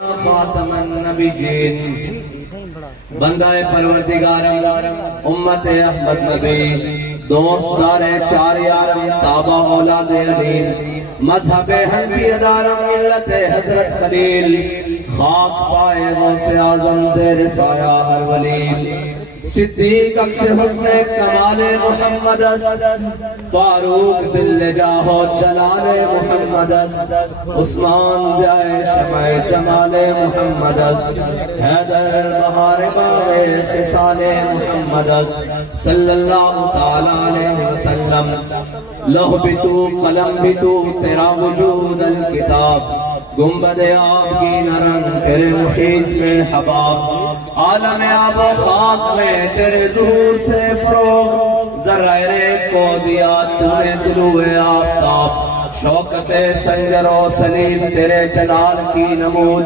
خاتم النبیین بندہ پروردگارم امت احمد نبی دوست دار چار یارم تابع اولاد علیم مذہب حنفی دارم ملت حضرت خلیل خاک پائے غوث اعظم زیر سایہ ہر ولی صدیق اکس حسن کمال محمد است فاروق ذل جاہ و جلال محمد است عثمان ضیاء شمع جمال محمد است حیدر بہار باغ خصال محمد است صلی اللہ تعالی علیہ وسلم لوح بھی تو قلم بھی تو تیرا وجود الکتاب گنبد آب کی نرنگ تیرے محیط میں حباب عالم آب و خاک میں تیرے ظہور سے فروغ ذرائر کو دیا تو نے طلوع آفتاب شوکت سنگر و سلیم تیرے جلال کی نمود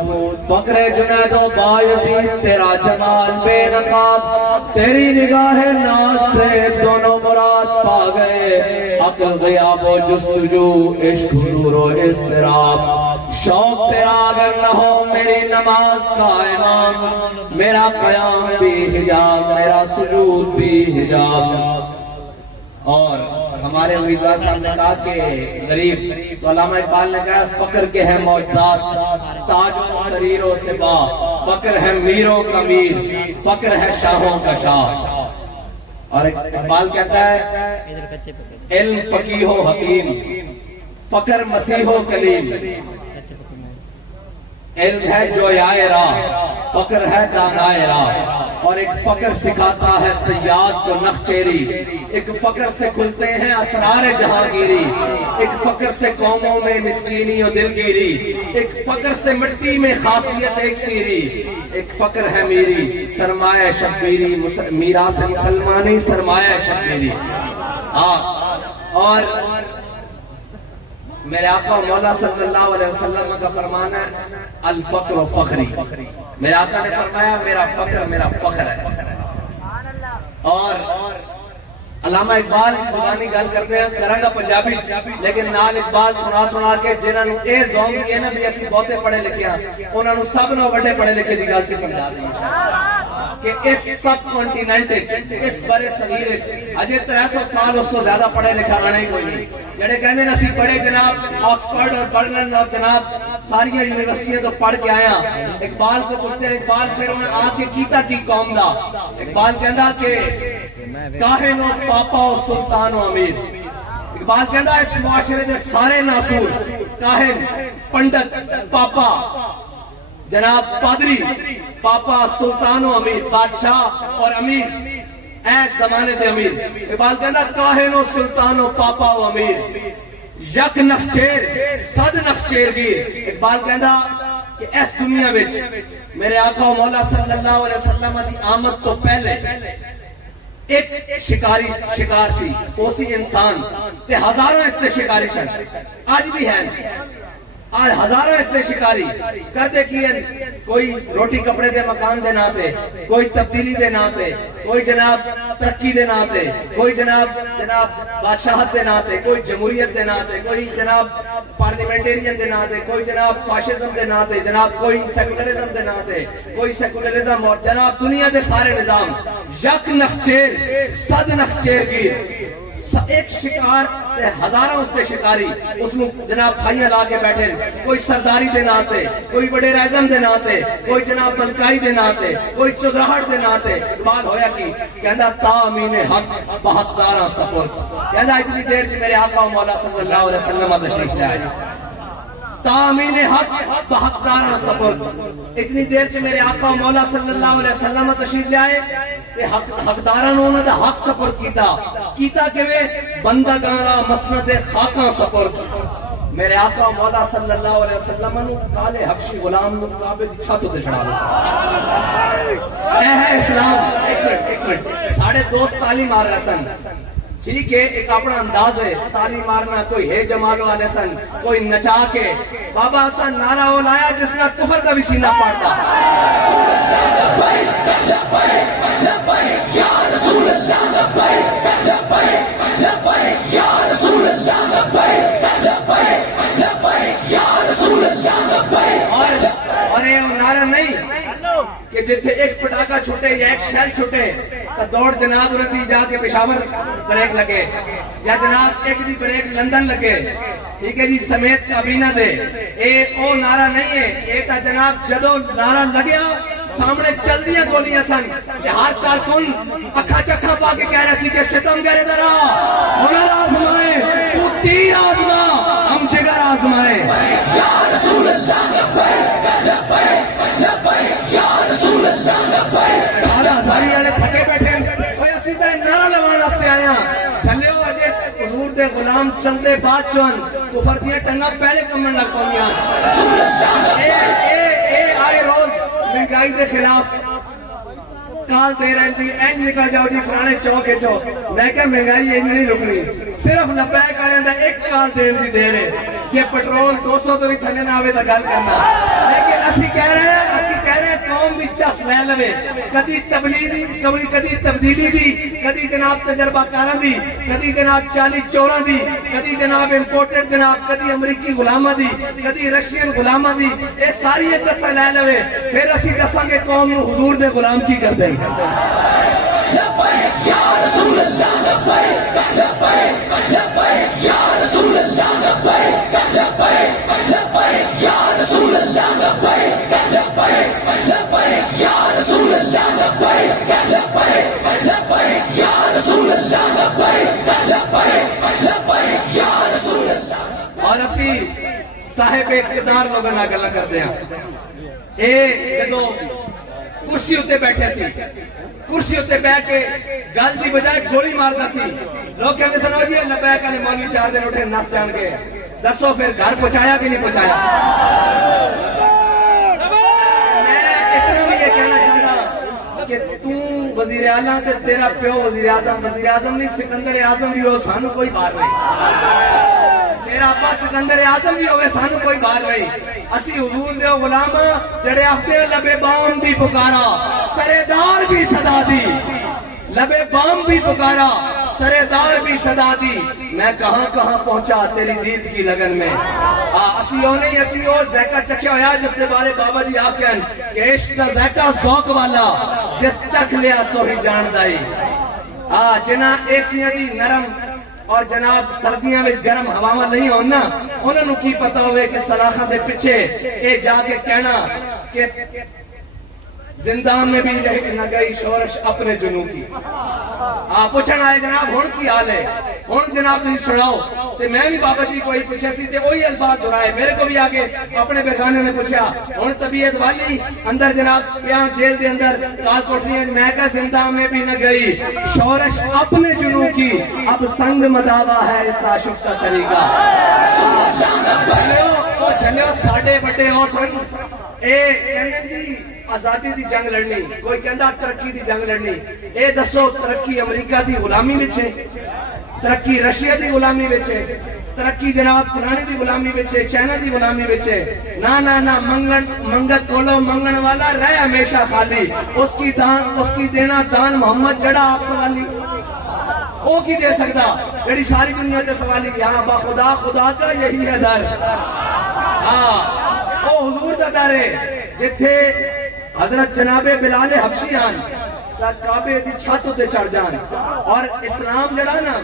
فقر جنید و بایزید تیرا جمال بے نقاب تیری نگاہ ناز سے دونوں مراد پا گئے عقل غیاب و جستجو عشق نور و اضطراب شوق تیرا اگر نہ ہو میری نماز کا امام میرا قیام بھی حجاب میرا سجود بھی حجاب اور ہمارے امیدوار صاحب نے کہا کہ غریب تو علامہ اقبال نے کہا فقر کے ہیں معجزات تاج و شریر و سپا فقر ہے میروں کا میر فقر ہے شاہوں کا شاہ اور اقبال کہتا ہے علم فقیہ و حکیم فقر مسیح و کلیم علم ہے جویائے راہ فقر ہے دانائے راہ اور ایک فقر سکھاتا ہے سیاد کو نخچیری ایک فقر سے کھلتے ہیں اسرار جہانگیری ایک فقر سے قوموں میں مسکینی و دلگیری ایک فقر سے مٹی میں خاصیت ایک سیری ایک فقر ہے میری سرمایہ شبیری میراث مسلمانی سرمایہ شبیری اور میرے آقا مولا صلی اللہ علیہ وسلم کا فرمانا ہے الفقر و فخری میرے آقا نے فرمایا میرا فقر میرا فخر ہے اور علامہ اقبال زبانی گل کرتے ہیں کرنگا پنجابی لیکن نال اقبال سنا کے جنہاں نو اے ذوق ہے نا بھی اسی بہتے پڑھے لکھے ہیں انہاں نو سب نو وڈے پڑھے لکھے دی گل تے سمجھا دیں کہ اس سب کانٹیننٹ اس برے صغیر اجے 300 سال اس تو زیادہ پڑھے لکھا آنا ہی کوئی نہیں جڑے کہنے نا سی پڑھے جناب آکسفورڈ اور برلن اور جناب ساری یونیورسٹیاں تو پڑھ کے آیا اقبال کو پوچھتے ہیں اقبال پھر انہیں آ کے کیتا کی قوم دا اقبال کہندا کہ کاہن و پاپا و سلطان و امیر اقبال کہندا اس معاشرے دے سارے ناسور کاہن پنڈت پاپا جناب پادری پاپا سلطان و امیر بادشاہ اور امیر اے زمانے دے امیر اقبال کہندا کاہن و سلطان و پاپا و امیر یک نخچیر صد نخچیر گیر اقبال کہندا کہ اس دنیا وچ میرے آقا مولا صلی اللہ علیہ وسلم دی آمد تو پہلے ایک شکار سی اسی انسان تے ہزاروں اس نے شکاری سن آج بھی ہیں آج ہزاروں اس نے شکاری کرتے کیے کوئی روٹی کپڑے دے مکان دے ناتے کوئی تبدیلی دے ناتے کوئی جناب ترقی دے ناتے کوئی جناب بادشاہت دے ناتے کوئی جمہوریت دے ناتے کوئی جناب پارلیمنٹیرین دے ناتے کوئی جناب فاشزم دے ناتے جناب کوئی سیکولرزم دے ناتے کوئی سیکولرزم اور جناب دنیا دے سارے نظام یک نخچیر صد نخچیر گیر ایک شکار ہزاروں اس نے شکاری اس میں جناب بھائیاں لا کے بیٹھے کوئی سرداری دے ناتے کوئی بڑے رائزم دے ناتے کوئی جناب ملکائی دے ناتے کوئی چودراہٹ دے ناتے بات ہویا کی کہندا تا امین حق بہتاراں سفر کہندا اتنی دیر چ میرے آقا و مولا صلی اللہ علیہ وسلم تشریف لے آئے تا امین حق بہتاراں سفر اتنی دیر چ میرے آقا و مولا صلی اللہ علیہ وسلم تشریف لے آئے حقداراں نو انہاں دا حق سفر کیتا کیویں بندہ گانا مسند خاکاں سفر میرے آقا مولا صلی اللہ علیہ وسلم نو کالے حبشی غلام نو کعبے دی چھت تے چڑھا دتا اے ہے اسلام ایک منٹ ساڑھے دوست تالی مار رہے سن ٹھیک ہے ایک اپنا انداز ہے تالی مارنا کوئی ہے جمال والے سن کوئی نچا کے بابا حسن نعرہ وہ لایا جس نے کفر کا بھی سینہ پاڑتا اور وہ نعرہ نہیں کہ جتھے ایک پٹاخہ چھوٹے یا ایک شیل چھوٹے تو دوڑ جناب ردی جا کے پشاور بریک لگے یا جناب ایک دی بریک لندن لگے ٹھیک ہے جی سمیت کابینہ دے اے او نعرہ نہیں ہے اے تا جناب جدو نعرہ لگیا سامنے چل دیا گولیاں سن کہ ہر کارکن اکھا چکھا پا کے کہہ رہا سی کہ ستم کرے درا ہنر آزمائے تو تیر آزما ہم جگر آزمائے یا رسول اللہ لبیک لبیک یا رسول اللہ لبیک سارا ہزاری والے تھکے بیٹھے اوے اسی تے نعرہ لگان واسطے آئے ہیں چلے ہو اجے حضور دے غلام چلتے بعد چون کفر دیاں ٹنگاں پہلے کمن لگ پوندیاں رسول اللہ اے آئے روز مہنگائی دے خلاف کال دے رہے تھی اینج نکل جاؤ جی فلانے چوکے چوک میں کہ مہنگائی اینج نہیں رکنی صرف لبیک آنے دا ایک کال دین دی دے رہے یہ پٹرول 200 تو بھی تھلے نہ ہوئے تا گل کرنا لیکن اسی کہہ رہے ہیں قوم بھی چس لے لوے کدی تبلیغی کدی تبدیلی دی کدی جناب تجربہ کاراں دی کدی جناب چالی چوراں دی کدی جناب امپورٹڈ جناب کدی امریکی غلاماں دی کدی رشین غلاماں دی اے ساری ایک قصہ لے لوے پھر اسی دساں گے قوم نو حضور دے غلام کی کر دیں لبیک یا رسول اللہ لبیک لبیک لبیک یا رسول اللہ لبیک لبیک لبیک یا رسول اللہ لبیک لبیک لبیک یا رسول اللہ لبیک لبیک لبیک یا رسول اللہ لبیک لبیک لبیک یا رسول اللہ اور اسی صاحب اقتدار لوگاں نال گلاں کردے ہیں اے جدوں کرسی اتے بیٹھے سی کرسی اتے بیٹھ کے گل دی بجائے گولی ماردا سی لوگ کہندے سن جی لبیک والے مولوی 4 دن اٹھے نس جان گے دسو پھر گھر پہنچایا کہ نہیں پہنچایا میں اتنا بھی یہ کہنا چاہتا کہ تو وزیر اعلیٰ تے تیرا پیو وزیر اعظم نہیں سکندر اعظم بھی ہو سانو کوئی بار نہیں میرا ابا سکندر اعظم بھی ہوئے سانو کوئی بار نہیں اسی حضور دے غلام جڑے آختے لبے بام بھی پکارا سردار بھی صدا دی لبے بام بھی پکارا سردار بھی صدا دی میں کہاں کہاں پہنچا تیری دید کی لگن میں اسی ہو نہیں اسی ہو ذائقہ چکھیا ہویا جس کے بارے بابا جی آپ کہن کہ عشق کا ذائقہ ذوق والا جس چکھ لیا سو ہی جان دائی جنہ ایسیاں دی نرم اور جناب سردیاں میں گرم ہواواں نہیں ہونا انہوں نے کی پتا ہوئے کہ سلاخہ دے پچھے اے جا کے کہنا کہ زندان میں بھی نہ گئی شورش اپنے جنوں کی پوچھنا ہے جناب ہون کی حال ہے ہون جناب تھی سڑاؤ تے میں بھی بابا جی کوئی پوچھے سی تے وہی الفاظ دہرائے میرے کو بھی آگے اپنے بیگانے نے پوچھا ہون طبیعت والی اندر جناب یہاں جیل دے اندر کال کوٹری میں کا زندان میں بھی نہ گئی شورش اپنے جنوں کی اب سنگ مداوا ہے اس عاشق کا سریقہ چلو ساڑھے بڑے ہو سن اے کہنے جی آزادی دی جنگ لڑنی کوئی کہندا ترقی دی جنگ لڑنی اے دسو ترقی امریکہ دی غلامی وچ ہے ترقی رشیا دی غلامی وچ ہے ترقی جناب فلانے دی غلامی وچ ہے چائنا دی غلامی وچ ہے نا نا نا منگت کولو منگن والا رہے ہمیشہ خالی اس کی دینا دان محمد جڑا آپ سوالی او کی دے سکتا جڑی ساری دنیا تے سوالی یہاں با خدا خدا کا یہی ہے در او حضور دا در ہے جتھے حضرت جناب بلال حبشی آن کعبے دی چھاتوں تے چڑھ جان اور اسلام جڑا نا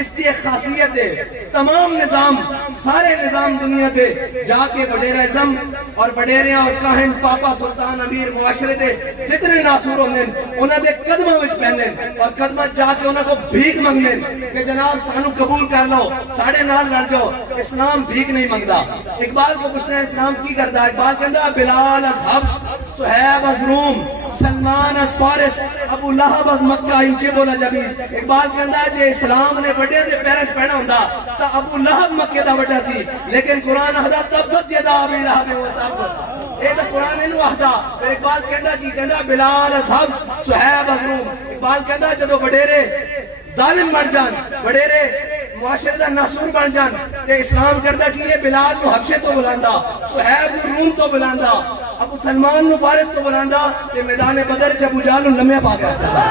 اس کی ایک خاصیت ہے تمام نظام سارے نظام دنیا دے جا کے وڈیرہ اعظم اور وڈیرے اور کاہن پاپا سلطان امیر معاشرے دے جتنے ناصور ہوندے انہاں دے قدموں وچ پہندے اور قدماں جا کے انہاں کو بھیک منگدے کہ جناب سانو قبول کر لو ساڑھے نال لڑ جاؤ اسلام بھیک نہیں منگدا اقبال کو پوچھتے ہیں اسلام کی کردا اقبال کہندا بلال از حبش صہیب از روم سلمان از فارس ابو لہب از مکہ انچے بولا جبیز اقبال کہندا ہے جے اسلام نے بڑے دے پیرنٹ پہنا ہوندا تا ابو لہب مکے دا بڑا سی لیکن قرآن آہدا تبت یدا ابی لہب و تب اے تا قرآن انو آہدا پھر اقبال کہندا کی کہندا بلال از حبش صہیب از روم اقبال کہندا جدو وڈیرے ظالم بن جان وڈیرے معاشرے دا ناصور بن جان تے اسلام کردا کہ یہ بلال نو حبشے تو بلاندا صہیب نو روم تو بلاندا ابو سلمان نو فارس تو بلاندا تے میدان بدر چ ابو جہل نو لمحے پا کے رکھدا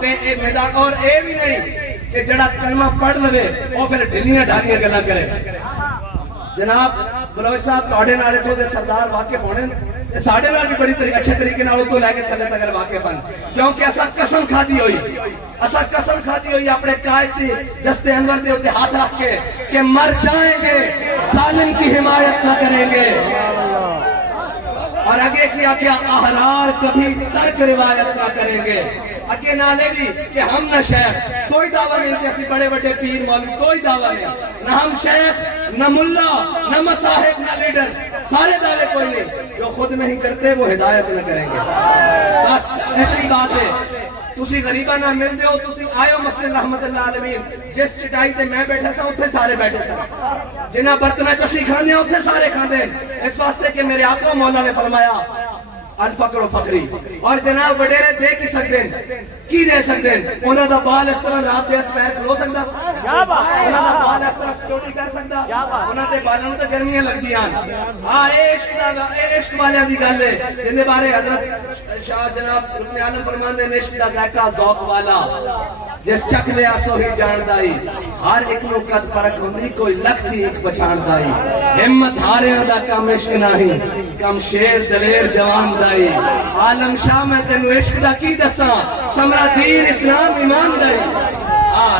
تے اے میدان اور اے بھی نہیں کہ جڑا کلمہ پڑھ لوے او پھر ڈھلیاں ڈھالیاں گلاں کرے جناب بلوچ صاحب تواڈے نال اتھوں دے سردار واقف ہونے تے ساڈے نال بھی بڑی اچھے طریقے نال اتوں لے کے چلے اگر واقف ہیں، کیونکہ اساں قسم کھادی ہوئی اپنے قائد دی جستے انور دے اوپر ہاتھ رکھ کے کہ مر جائیں گے ظالم کی حمایت نہ کریں گے، اور آگے کیا کہ احرار کبھی ترک روایت نہ کریں گے، اگے نالے بھی کہ ہم نہ شیخ، کوئی دعویٰ نہیں کہ اسی بڑے بڑے پیر مولوی، کوئی دعویٰ نہیں، نہ ہم شیخ نہ ملا نہ مصاحب نہ لیڈر، سارے دعوے کوئی نہیں، جو خود نہیں کرتے وہ ہدایت نہ کریں گے، بس اتنی بات ہے۔ تسی غریبہ نہ ملتے ہو، تسی آئے ہو مسجد رحمت اللہ عالمین، جس چٹائی تے میں بیٹھا سا اتھے سارے بیٹھے سا، جنہ برتنہ چسی کھانے اتھے سارے کھانے، اس واسطے کہ میرے آقا مولا نے فرمایا الفقر و فخری، اور جناب وڈیرے دے کی سکتے ہیں، کی دے سکتے ہیں، انہوں دا بال اس طرح رات دے اس پیر کھلو سکتا، انہوں دا بال اس طرح سکیورٹی کر سکتا، انہوں دے بالوں تے گرمیاں لگ دیاں، عشق والیاں دی گل ہے، جن دے بارے حضرت شاہ جناب رکن عالم فرماندے نے، عشق دا ذائقہ ذوق والا جس چک لیا سو ہی جاندائی، ہر ایک نو قد پرکھ ہوندی کوئی لکھتی ایک پچھاندائی، ہمت ہاریاں دا کم عشق نہیں، کم شیر دلیر جوان دائی، عالم شاہ میں تینو عشق دا کی دساں، سمرا دین اسلام ایمان دائی،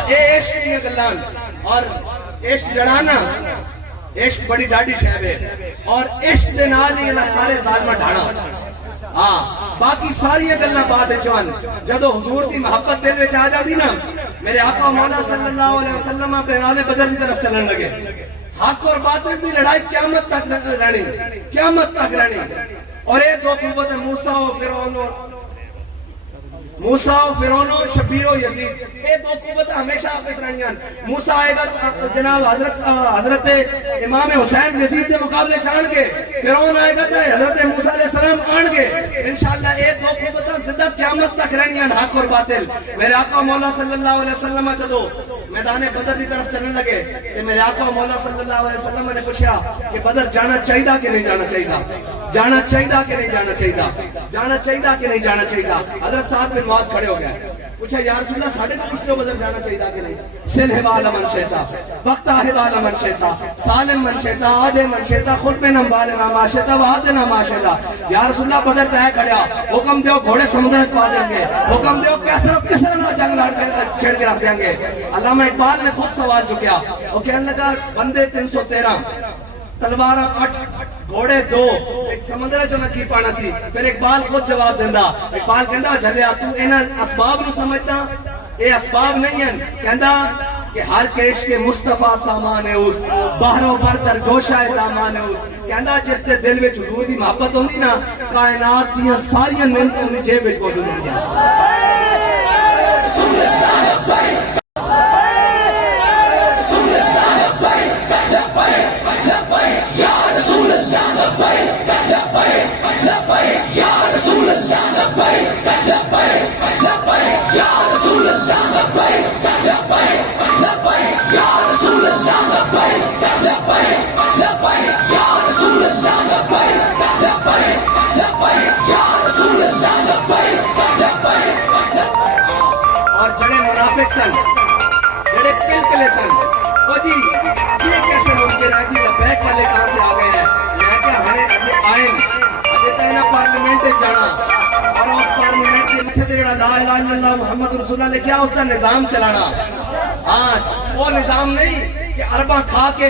اے عشق کی گلان، اور عشق جڑانا، عشق بڑی ڈاڈی شہب ہے، اور عشق دے نال ہی انہاں سارے ظالمہ ڈھانا، باقی ساری گلنا بعد چوان، جدو حضور کی محبت دل میں چاہ جاتی نا، میرے آقا مولا صلی اللہ علیہ وسلم بینال بدر کی طرف چلن لگے، حق اور باطل کی لڑائی قیامت تک رہنی، اور یہ دو قوت موسیٰ و فرعون و شبیر و یزید، یہ دو قوت ہمیشہ آپس رہنیاں، موسیٰ آئے گا جناب حضرت امام حسین یزید کے مقابلے چاہن گے، فرعون آئے گا تو حضرت موسیٰ علیہ السلام آن گے، انشاءاللہ یہ دو قوتاں زندہ قیامت تک رہنیاں، حق اور باطل۔ میرے آقا مولا صلی اللہ علیہ وسلم جدو میدان بدر کی طرف چلنے لگے کہ میرے آقا مولا صلی اللہ علیہ وسلم نے پوچھا کہ بدر جانا چاہیے کہ نہیں جانا چاہیے، جانا چاہیے کہ نہیں جانا چاہیے، جانا چاہیے کہ نہیں جانا چاہیے، حضرت سعد بن معاذ کھڑے ہو گئے، پوچھا یا رسول اللہ ساڑھے کو پوچھتے ہو بدر جانا چاہیے کہ نہیں، سلح والا من شیطا، وقتہ والا من شیطا، سالم من شیطا، آدھے من شیطا، خود میں نمبال ناما شیطا، وعدے ناما شیطا، یا رسول اللہ بدر تہے کھڑیا، حکم دیو گھوڑے سمندر پا دیں گے، حکم دیو کسر نہ جنگ لڑ کے چھڑ کے رکھ دیں گے۔ علامہ اقبال نے خود سوال چکیا، وہ کہنے لگا بندے 313 تلوارہ 8 گھوڑے 2 ایک سمندر جو نہ کی پانا سی، پھر اقبال خود جواب دیندہ، اقبال کہندہ جھلیا تو انہاں اسباب نو سمجھتا، اے اسباب نہیں ہیں، کہندہ کہ ہر کیش کے مصطفیٰ سامان ہے اس باہر و برتر گوشہ دامان ہے اس، کہندہ جس دے دل میں حضور دی محبت ہوندی نا، کائنات دیاں ساریاں نعمتیں انہی جیب وچ موجود ہوندیاں۔ اور جڑے منافق سن، جڑے پلکلے سن، وہ جی یہ کیسے ممکن ہے جی لبیک والے کہاں سے آ گئے ہیں؟ میں کہ ہمیں ابھی آئین ابھی تینا پارلیمنٹ جانا، اور اس پارلیمنٹ کے مٹھے تے جڑا لا الہ الا اللہ محمد رسول اللہ لکھیا اس کا نظام چلانا، وہ نظام نہیں کہ ارباں کھا کے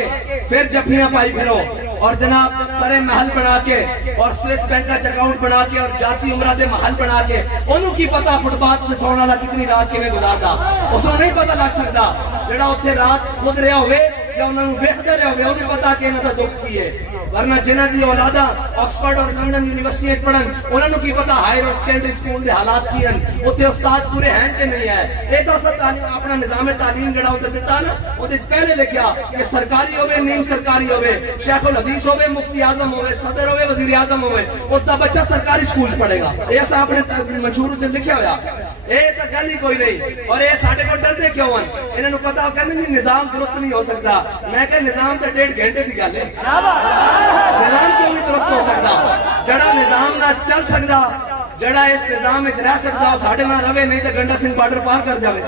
پھر جفیاں پائی پھرو اور جناب سرے محل بنا کے اور سویس بینک کا اکاؤنٹ بنا کے اور جاتی عمرہ دے محل بنا کے، انہوں کی پتہ فٹ پاتھ میں سونا والا کتنی رات کے میں گزارتا، اس کو نہیں پتہ لگ سکتا جڑا اتنے رات خود رہا ہوئے یا انہوں نے بہتر رہا ہوئے، انہیں پتا کہ انہوں نے دکھ کی ہے، ورنہ جنہ دی اولادہ آکسفورڈ اور لندن یونیورسٹی ایک پڑھن، انہوں نے کی پتا ہائر اور سیکنڈری سکول دے حالات کی ہیں، اتنے استاد پورے ہیں کہ نہیں ہے۔ ایک تو سب اپنا نظام تعلیم جڑا ہوتا دیتا نا، وہ پہلے لکھیا کہ سرکاری ہوئے نیم سرکاری ہوئے، شیخ الحدیث ہوئے، مفتی اعظم ہوئے، صدر ہوئے، وزیر اعظم ہوئے، اس کا بچہ سرکاری سکول پڑھے گا، ایسا آپ نے منشور سے لکھیا ہوا، یہ تو گل ہی کوئی نہیں۔ اور یہ ساڑھے کو ڈرتے کیوں ہیں؟ انہوں نے پتا کہنے کہ نظام درست نہیں ہو سکتا، میں کہ نظام تو 1.5 گھنٹے کی گل ہے، نظام کیوں نہیں درست ہو سکتا؟ جڑا نظام نہ چل سکتا جڑا اس نظام میں رہ سکتا ہو ساڑھے نہ رہے نہیں تو گنڈا سنگھ بارڈر پار کر جاوے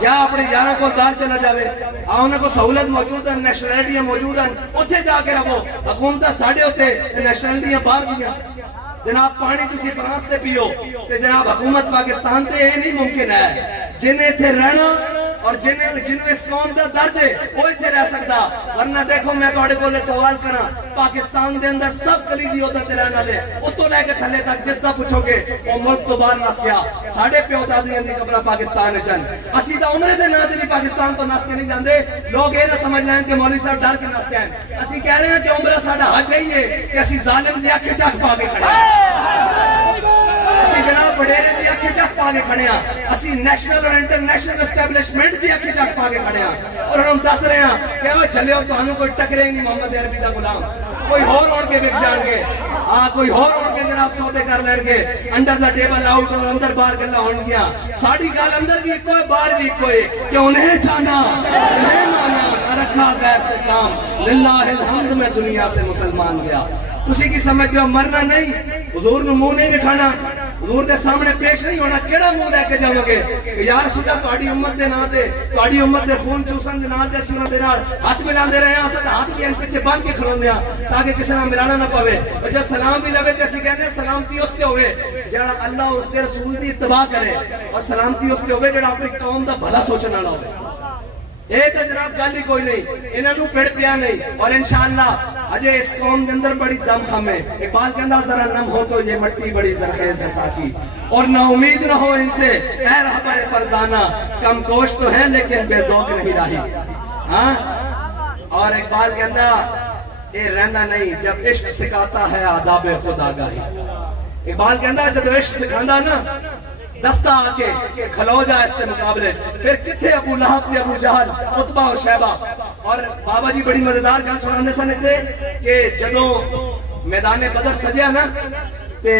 یا اپنے یاروں کو دار چلا جاوے انہوں کو سہولت موجود ہے نیشنلٹیاں موجود ہیں اتھے جا کے رہو حکومتہ ساڑھے ہوتے نیشنلٹیاں باہر دیا جناب پانی کسی فرانس تے پیو تے جناب حکومت پاکستان تے یہ نہیں ممکن ہے جنہیں تھے رہنا اور جنہوں اس قوم کا درد ہے وہ اتنے رہ سکتا ورنہ دیکھو میں توڑے کو لے سوال کرنا پاکستان دے اندر سب کلیدی ہوتا تے رہنا لے اتو لے کے تھلے تک جس دا پوچھو گے وہ ملک تو باہر نس گیا ساڑھے پیو دادیاں دی قبرہ پاکستان چن اسی دا عمرے دے نہ بھی پاکستان تو نس کے نہیں جاندے لوگ یہ نہ سمجھ رہے ہیں کہ مولوی صاحب ڈر کے نس کے ہیں اسی کہہ رہے ہیں کہ عمرہ ساڑھا حج ہے کہ اسی ظالم دی آنکھیں چاک پا کے کھڑے ہیں اسی جناب بڑیرے دی آنکھیں چاک پا کے کھڑے ہیں اسی نیشنل اور انٹرنیشنل اسٹیبلشمنٹ دی آنکھیں چاک پا کے کھڑے ہیں اور ہم دس رہے ہیں کہ وہ چلے ہو تو ہمیں کوئی ٹکرے نہیں محمد عربی دا غلام کوئی ہور اوڑ کے بک جان گے کوئی ہور اوڑ کے جناب سودے کر لیں گے انڈر دا ٹیبل آؤٹ اور اندر باہر گلا ہون گیا ساڑھی گال اندر بھی کوئی باہر بھی کوئی کہ انہیں جانا انہیں مانا نہ رکھا غیر سے کام للہ الحمد میں دنیا سے مسلمان گیا اسی کی سمجھ جو مرنا نہیں حضور نے منہ نہیں دکھانا حضور دے سامنے پیش نہیں ہونا کیڑا منہ لے کے جاؤ گے کہ یا رسول اللہ تہاڈی امت دے نام تے تہاڈی امت دے خون چوسن دے نام تے اسی انہاں دے نال ہاتھ ملاندے رہے ہیں اساں ہاتھ بھی ان پیچھے باندھ کے کھڑوندے ہیں تاکہ کسی نال ملانا نہ پوے اور جب سلام بھی لوے تے اسی کہندے ہیں سلامتی اس تے ہوے جڑا اللہ اس دے رسول دی اتباع کرے اور سلامتی اس تے ہوے جڑا اپنی قوم دا بھلا سوچن والا ہوے یہ تو جناب گل ہی کوئی نہیں انہاں نوں پڑ پیا نہیں اور انشاءاللہ اجے اس قوم کے اندر بڑی دم خم ہے اقبال کہندا ذرا نم ہو تو یہ مٹی بڑی زرخیز ہے ساقی اور نا امید نہ ہو ان سے اے رہبر فرزانہ کم کوش تو ہیں لیکن بے ذوق نہیں رہی ہاں اور اقبال کہندا اے رہنا نہیں جب عشق سکھاتا ہے آداب خود آگاہی اقبال کہندا جب عشق سکھاندا نا دستہ آکے کھلو جا اس کے مقابلے پھر کتھے ابو لہب تے ابو جہل عتبہ اور شیبہ اور بابا جی بڑی مزیدار گل سنانے سنے تھے کہ جدوں میدان بدر سجیا نا تے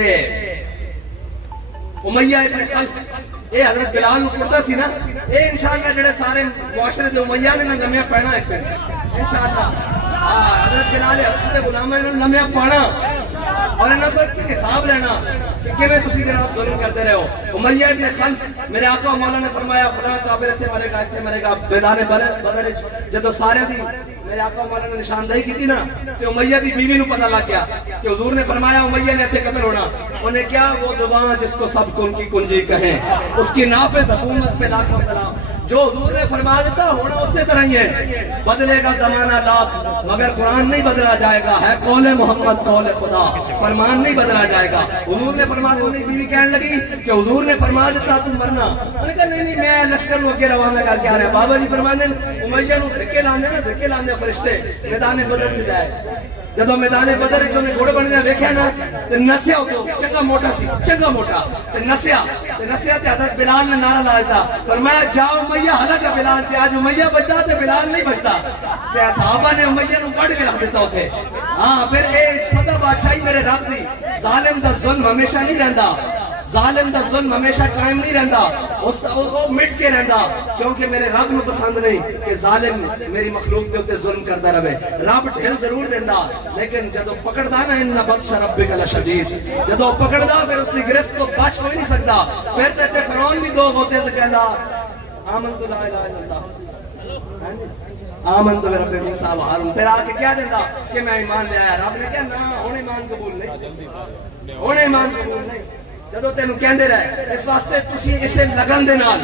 امیہ ابن خلف اے حضرت بلال نو کرتا سی نا اے انشاءاللہ جڑے سارے معاشرے دے امیہ نے لمیا پڑھنا ایک دن انشاءاللہ حضرت بلال حضرت غلامہ نے لمیا پڑھنا اور انہاں کو حساب لینا کہ میں تسی جناب ظلم کرتے رہے ہو امیہ ابن خلف میرے آقا مولا نے فرمایا فلاں کافر اتنے مرے گا میدان بدر جدو سارے دی میرے آقا مولا نے نشاندہی کی تھی نا کہ امیہ دی بیوی نو پتہ لگ گیا کہ حضور نے فرمایا امیہ نے اتنے قتل ہونا انہیں کیا وہ زبان جس کو سب کن کی کنجی کہیں اس کی نافذ حکومت پہ لاکھوں سلام جو حضور نے فرما دیتا ہونا اس سے طرح ہی ہے بدلے گا زمانہ لاکھ مگر قرآن نہیں بدلا جائے گا ہے قول محمد قول خدا فرمان نہیں بدلا جائے گا حضور نے فرما انہیں بیوی کہنے لگی کہ حضور نے فرما دیتا تم مرنا انہوں نے کہا نہیں میں لشکر نو کے روانہ کر کے آ رہا بابا جی فرمانے امیہ نو دھکے لاندے فرشتے میدان بدر چ جائے جدو میدان بدر جو نے گھوڑے بننے دیکھا نا تے نسیا ہو چنگا موٹا سی چنگا موٹا تے نسیا تے حضرت بلال نے نعرہ لایا تھا فرمایا جاؤ امیہ ہلاک بلال تے آج امیہ بچتا تے بلال نہیں بچتا تے صحابہ نے امیہ نو کڈ کے رکھ دیتا اوتھے ہاں پھر اے سدا بادشاہی میرے رب دی ظالم دا ظلم ہمیشہ نہیں رہندا ظالم دا ظلم ہمیشہ قائم نہیں رہندا وہ مٹ کے رہندا کیونکہ میرے رب نو پسند نہیں کہ ظالم میری مخلوق دے اوتے ظلم کردا رہے رب ڈھیل ضرور دیندا لیکن جدو پکڑدا نا ان بطش ربک لشدید جدو پکڑدا پھر اس دی گرفت تو بچ کوئی نہیں سکدا پھر تے فرعون بھی دو ہوتے تے کہندا آمنت لا الہ الا اللہ آمنت برب موسیٰ و ہارون پھر آ کے کیا دیندا کہ میں ایمان لے آیا رب نے کہا نا ہن ایمان قبول نہیں ہن ایمان قبول نہیں جدو تینوں کہندے رہے اس واسطے تسی اسے لگن دے نال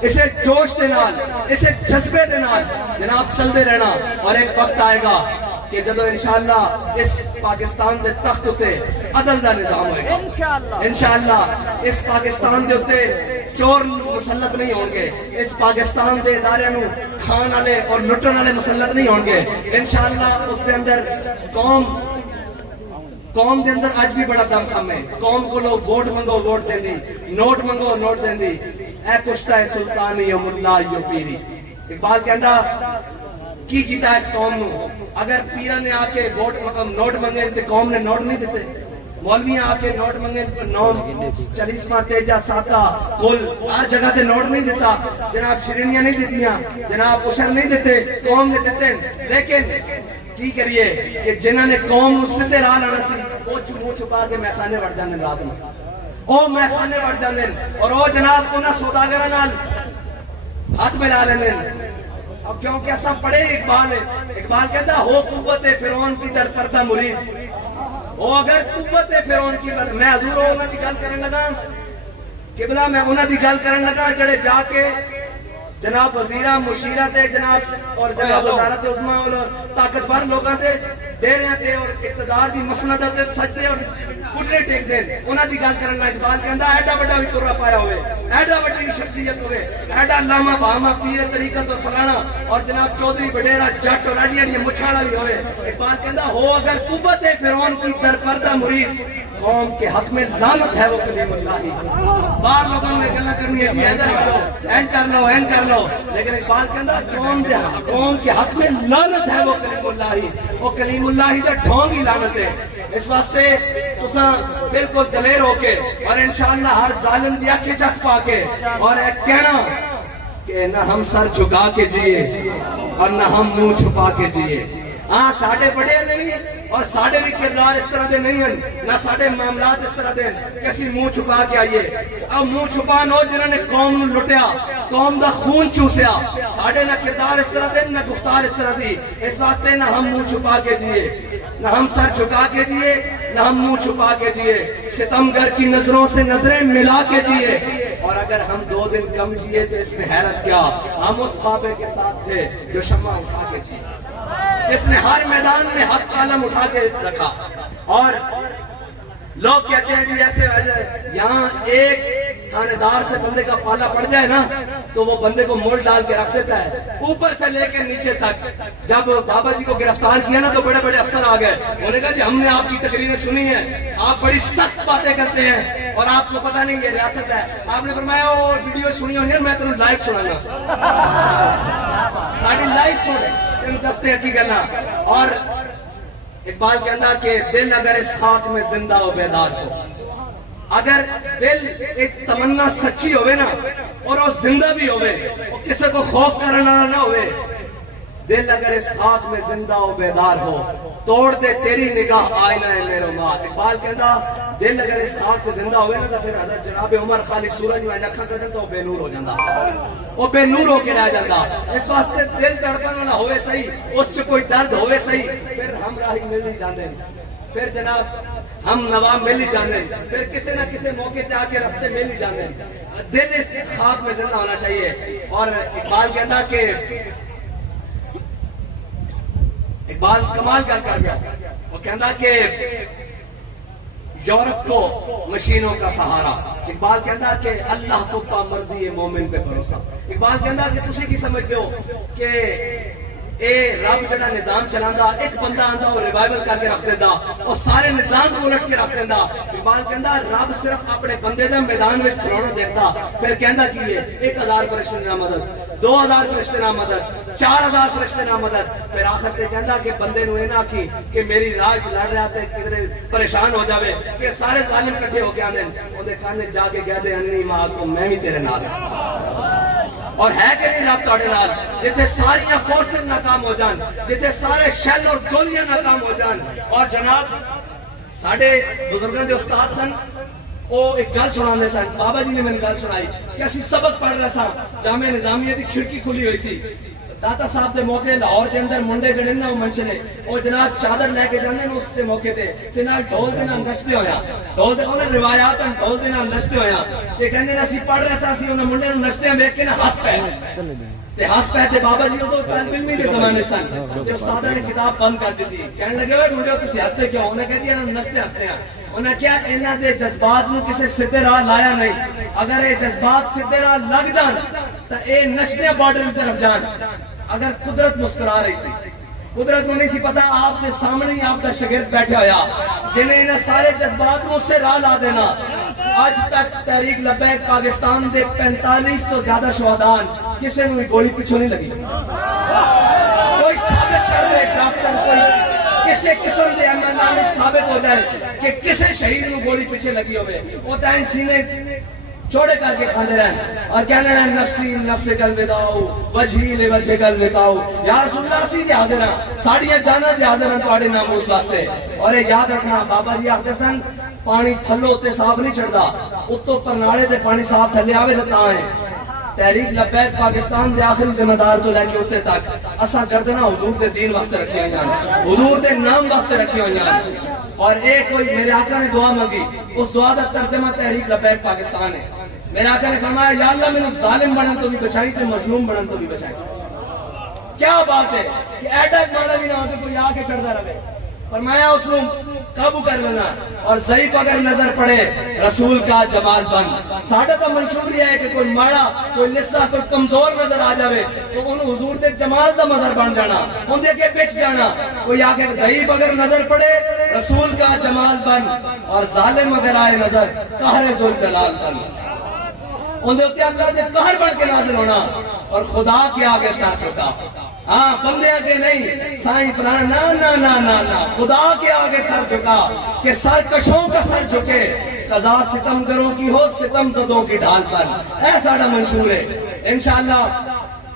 اسے جوش دے نال اسے جذبے دے نال جناب چلتے رہنا اور ایک وقت آئے گا کہ جدو انشاءاللہ اس پاکستان دے تخت ہوتے عدل دا نظام ہوئے گا انشاءاللہ اس پاکستان دے ہوتے چور مسلط نہیں ہوں گے اس پاکستان دے ادارے نو کھان والے اور لٹن والے مسلط نہیں ہوں گے انشاءاللہ اس دے اندر قوم دے اندر آج بھی بڑا دم خم ہے قوم کو لوگ ووٹ منگو ووٹ دیں دی نوٹ منگو نوٹ دیں دی اے کشتہ سلطانی یا ملا یا پیری اقبال کہندا کی کیتا اس قوم نو اگر پیرہ نے آ کے نوٹ منگے تے قوم نے نوٹ نہیں دیتے مولویاں آ کے نوٹ منگے نوم 40واں تیجا ساتا کل ہر جگہ تے نوٹ نہیں دیتا جناب شرینیاں نہیں دیتیاں جناب اشر نہیں دیتے قوم نے دیتے لیکن کی کریے کہ جنہوں نے قوم اس سے راہ لانا سی وہ منہ چھپا کے میخانے وڑ جانے رات میں او میں خانے بڑھ جاندے اور او جناب انہاں سوداگراں نال ہاتھ ملا لیندے اب کیونکہ ایسا پڑھے اقبال کہتا ہو قوت فرعون کی در پردہ مرید او اگر قوت فرعون کی میں حضور انہاں دی گل کرن لگا قبلہ میں انہاں دی گل کرن لگا جڑے جا کے جناب وزیرہ مشیرہ تے جناب اور جناب وزارت عظمیٰ اور طاقتور لوگاں تے دے رہے تھے اور اقتدار دی مسندہ تے سجدے اور گھٹنے ٹیک دے انہاں دی گل کرن لگا اقبال کہندا ایڈا بڑا بھی ترا پایا ہوئے ایڈا بڑی شخصیت ہوئے ایڈا علامہ بہامہ پیر طریقت اور فلانا اور جناب چودھری بڈیرا جٹ اور اڈیاں دی مچھاڑا بھی ہوئے اقبال کہندا ہو اگر قوت فرعون کی در پردہ مرید قوم کے حق میں لعنت ہے وہ کلیم اللہ ہی بار لوگوں میں گلا کرنی ہے جی ادھر کرو این کر لو لیکن اقبال کہندا قوم کے حق میں لعنت ہے وہ کلیم اللہ ہی وہ کلیم اللہ ہی دا ڈھونگ ہی لعنت ہے اس واسطے تساں بالکل دلیر ہو کے اور انشاءاللہ ہر ظالم دی اکھ چک پا کے اور ایک کہنا کہ نہ ہم سر جھکا کے جیے اور نہ ہم منہ چھپا کے جیے ہاں ساڑھے بڑے نہیں اور ساڑھے بھی کردار اس طرح دے نہیں ہیں نہ ساڑھے معاملات اس طرح دے کسی منہ چھپا کے آئیے اب منہ چھپا نو جنہوں نے قوم لٹیا قوم دا خون چوسیا ساڑھے نہ کردار اس طرح دے نہ گفتار اس طرح دی اس واسطے نہ ہم منہ چھپا کے جیے نہ ہم سر جھکا کے جیے نہ ہم منہ چھپا کے جیے ستمگر کی نظروں سے نظریں ملا کے جیے اور اگر ہم 2 دن کم جیے تو اس میں حیرت کیا ہم اس بابے کے ساتھ تھے جو شمع اٹھا کے جیے جس نے ہر میدان میں حق عالم اٹھا کے رکھا اور لوگ کہتے ہیں کہ ایسے یہاں ایک تھانے سے بندے کا پالا پڑ جائے نا تو وہ بندے کو مول ڈال کے رکھ دیتا ہے اوپر سے لے کے نیچے تک جب بابا جی کو گرفتار کیا نا تو بڑے بڑے افسر آ گئے انہوں نے کہا جی ہم نے آپ کی تقریریں سنی ہیں آپ بڑی سخت باتیں کرتے ہیں اور آپ کو پتہ نہیں یہ ریاست ہے آپ نے فرمایا وہ ویڈیو سنی ہوئی ہے میں تمہیں لائیو سنانا ساڑھی لائیو سنے دستے کی گلنا اور اقبال کہنا کہ دل اگر اس خاک میں زندہ ہو بیدار ہو اگر دل ایک تمنا سچی ہوئے نا اور وہ زندہ بھی ہوئے وہ کسی کو خوف کرنا نہ ہوئے دل اگر اس خاک میں زندہ ہو بیدار ہو توڑ دے تیری نگاہ آئینہ ہے میرے ماں اقبال کہنا دل اگر اس خاک سے زندہ ہوئے نا تو پھر حضرت جناب عمر خالق سورج میں لکھا کرنے تو وہ بے نور ہو جاندہ وہ بے نور ہو کے رہ جاندہ اس واسطے دل تڑپن نہ ہوئے صحیح اس سے کوئی درد ہوئے صحیح پھر ہم راہی مل نہیں جاندے پھر جناب ہم نواب مل ہی جاندے پھر کسی نہ کسی موقع تے آکے رستے مل ہی جاندے دل اس خاک میں زندہ ہونا چاہیے اور اقبال کہنا کہ اقبال کمال کر گیا وہ کہنا کہ یورپ کو مشینوں کا سہارا اقبال کہنا کہ اللہ کو پامردی مومن پہ بھروسہ اقبال کہنا کہ تسی کی سمجھتے ہو کہ اے رب جڑا نظام چلاندہ ایک بندہ آندہ اور ریوائیول کر کے رکھ دیندہ اور سارے نظام کو الٹ کے رکھ دیندہ اقبال کہنا رب صرف اپنے بندے دے میدان میں کھڑونا دیکھتا پھر کہنا کہ یہ 1000 فرشتے نہ مدد 2000 فرشتے نہ مدد 4000 فرشتے نہ مدد پھر آخر تے کہندا کہ بندے نو اینا کی کہ میری راج لڑ رہا تے کدھر پریشان ہو جاوے کہ سارے ظالم کٹھے ہو کے آندے اودے کانے جا کے کہہ دے انی ماں کو میں بھی تیرے نال اور ہے کہ نہیں رب تہاڈے نال جتھے ساری فورسز ناکام ہو جان جتھے سارے شیل اور گولیاں ناکام ہو جان اور جناب ساڈے بزرگاں دے استاد سن وہ ایک گل سنانے سن بابا جی نے میں گل سنائی کہ اسی سبق پڑھ رہا سا جامعہ نظامیہ دی کھڑکی کھلی ہوئی سی داتا صاحب دے موقع لاہور دے اندر منڈے جڑے نا منشنے وہ جناب چادر لے کے جاندے نے اس دے موقع تے نال ڈھول دے نال نچدے ہویا ڈھول دے انہاں روایات ہیں ڈھول دے نال نچدے ہویا تے کہندے نے اسی پڑھ رہے سا اسی انہاں منڈے نوں نچدے ویکھ کے نا ہس پے تے ہس پے تے بابا جی تو طالب علم دے زمانے سن تے استاد نے کتاب بند کر دتی کہنے لگے اوے منڈے تسی ہستے کیوں انہاں کہہ دیا نچدے ہستے ہیں انہاں کیا انہاں دے جذبات نو کسے سیدھے راہ لایا نہیں اگر اے جذبات سیدھے راہ لگ جان تے اے نچدے بارڈر کی طرف جان اگر قدرت مسکرا رہی سی قدرت کو نہیں سی پتا آپ کے سامنے ہی آپ کا شاگرد بیٹھا ہویا جنہیں انہیں سارے جذبات میں اس سے راہ لا دینا آج تک تحریک لبیک پاکستان دے 45 تو زیادہ شہدان کسی نے گولی پیچھو نہیں لگی کوئی ثابت کر دے ڈاکٹر کوئی کسی قسم دے احمد ثابت ہو جائے کہ کسی شہید نے گولی پیچھے لگی ہوئے وہ تائن سینے چھوڑے کر کے کھانے رہے اور کہنے رہے نفسی نفس کل وداؤ وجہیل وجہ کل وداؤ یا رسول اللہ سی جی حاضر ہیں ساڑیاں جانا جی حاضر ہیں توڑے ناموس واسطے اور یاد رکھنا بابا جی آخر سن پانی تھلو تے صاف نہیں چڑھدا، اتو پرناڑے تے پانی صاف تھلے آوے تے تاں ہے۔ تحریک لبیک پاکستان دے آخری ذمہ دار تو لے کے اتنے تک اساں گردنا حضور دے دین واسطے رکھی ہوئی جان، حضور دے نام واسطے رکھی ہوئی جان۔ اور ایک کوئی میرے آقا نے دعا مانگی، اس دعا دا ترجمہ تحریک لبیک پاکستان ہے۔ میرے آقا نے فرمایا یا اللہ میں ظالم بنن تو بھی بچائی تے مظلوم بنن تو بھی بچائی۔ کیا بات ہے کہ ایڈا مانا بھی نہ ہو کہ کوئی آ کے چڑھتا رہے، فرمایا اس کو قابو کر لینا۔ اور ضعیف اگر نظر پڑے رسول کا جمال بن، ساڑھا تو منشور یہ ہے کہ کوئی ماڑا، کوئی لسا، کوئی کمزور نظر آ جاوے تو انہوں حضور دے جمال دا مظہر بن جانا، ان دے کے بچ جانا۔ کوئی آ کے ضعیف اگر نظر پڑے رسول کا جمال بن، اور ظالم اگر آئے نظر قہر ذوالجلال بن، ان دے ہوتے اللہ دے قہر بن کے نازل ہونا اور خدا کے آگے سر جھکا۔ ہاں بندے آگے نہیں، سائیں فلانا، نا نا نا نا نا، خدا کے آگے سر جھکا کہ سرکشوں کا سر جھکے، قضا ستم گروں کی ہو ستم زدوں کی ڈھال پر۔ ایسا منشور ہے انشاءاللہ۔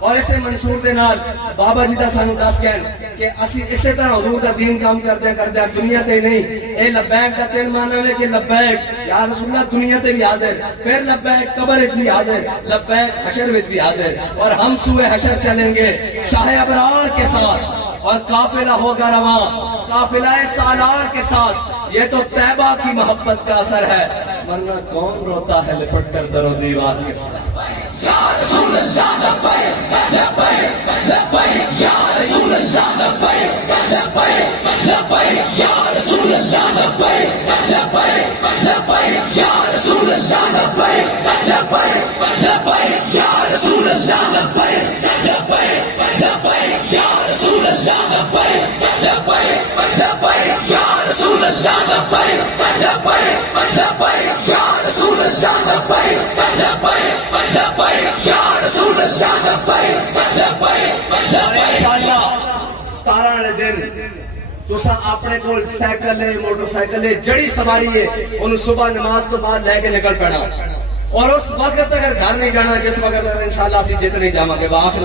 اور اسے منشور دے نال بابا جی دا سانو دس کہن کہ اسی اسے طرح حضور دا دین کام کردے دنیا تے نہیں۔ اے لبیک دا تین معنی ہے کہ لبیک یا رسول اللہ دنیا تے بھی حاضر، پھر لبیک قبر وچ بھی حاضر، لبیک حشر وچ بھی حاضر۔ اور ہم سوئے حشر چلیں گے شاہ ابرار کے ساتھ، اور قافلہ ہوگا رواں قافلہ سالار کے ساتھ۔ یہ تو طیبہ کی محبت کا اثر ہے، ورنہ کون روتا ہے لپٹ کر در و دیوار کے ساتھ۔ یا رسول اللہ لبیک لبیک لبیک، یا رسول اللہ لبیک لبیک لبیک، یا رسول اللہ لبیک لبیک لبیک، یا رسول اللہ لبیک لبیک لبیک، یا رسول اللہ لبیک لبیک لبیک، یا رسول اللہ لبیک لبیک لبیک، یا رسول اللہ لبیک لبیک لبیک، یا رسول اللہ لبیک لبیک لبیک، یا رسول اللہ لبیک لبیک لبیک۔ انشاءاللہ 17 والے دن تساں اپنے کول سائیکل ہے، موٹر سائیکل ہے، جڑی سواری ہے، انہوں صبح نماز تو بعد لے کے نکل پڑنا، اور اس وقت اگر گھر نہیں جانا جس وقت انشاءاللہ اسی جتنے جاواں گے۔ وآخر